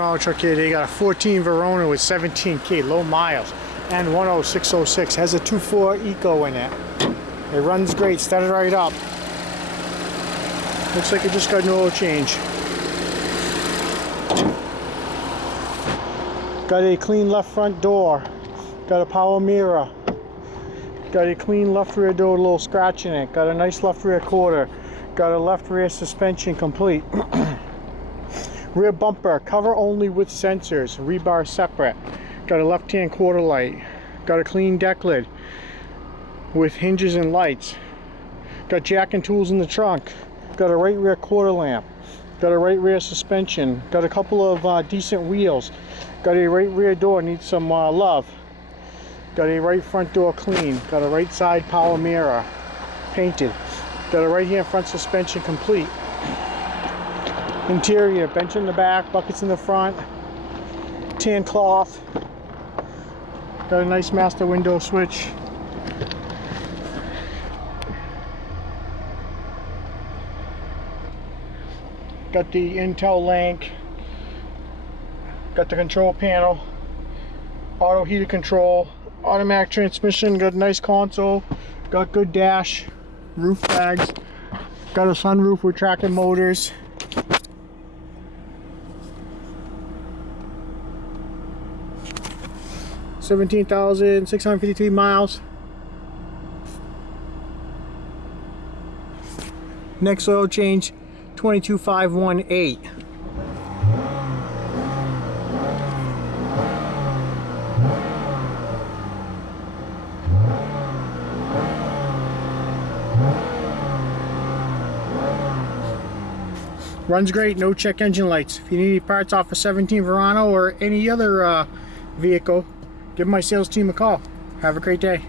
Auto truck here. They got a 14 Verano with 17K, low miles. N10606, has a 2.4 Eco in it. It runs great, started right up. Looks like it just got an oil change. Got a clean left front door. Got a power mirror. Got a clean left rear door, a little scratch in it. Got a nice left rear quarter. Got a left rear suspension complete. Rear bumper, cover only with sensors, rebar separate. Got a left-hand quarter light. Got a clean deck lid with hinges and lights. Got jack and tools in the trunk. Got a right rear quarter lamp. Got a right rear suspension. Got a couple of decent wheels. Got a right rear door, needs some love. Got a right front door clean. Got a right side power mirror painted. Got a right hand front suspension complete. Interior, bench in the back, buckets in the front, tan cloth. Got a nice master window switch. Got the Intel link. Got the control panel. Auto heater control. Automatic transmission. Got a nice console. Got good dash. Roof bags. Got a sunroof with tracking motors. $17,653 miles. Next oil change 22,518. Runs great, no check engine lights. If you need any parts off a 17 Verano or any other vehicle, give my sales team a call. Have a great day.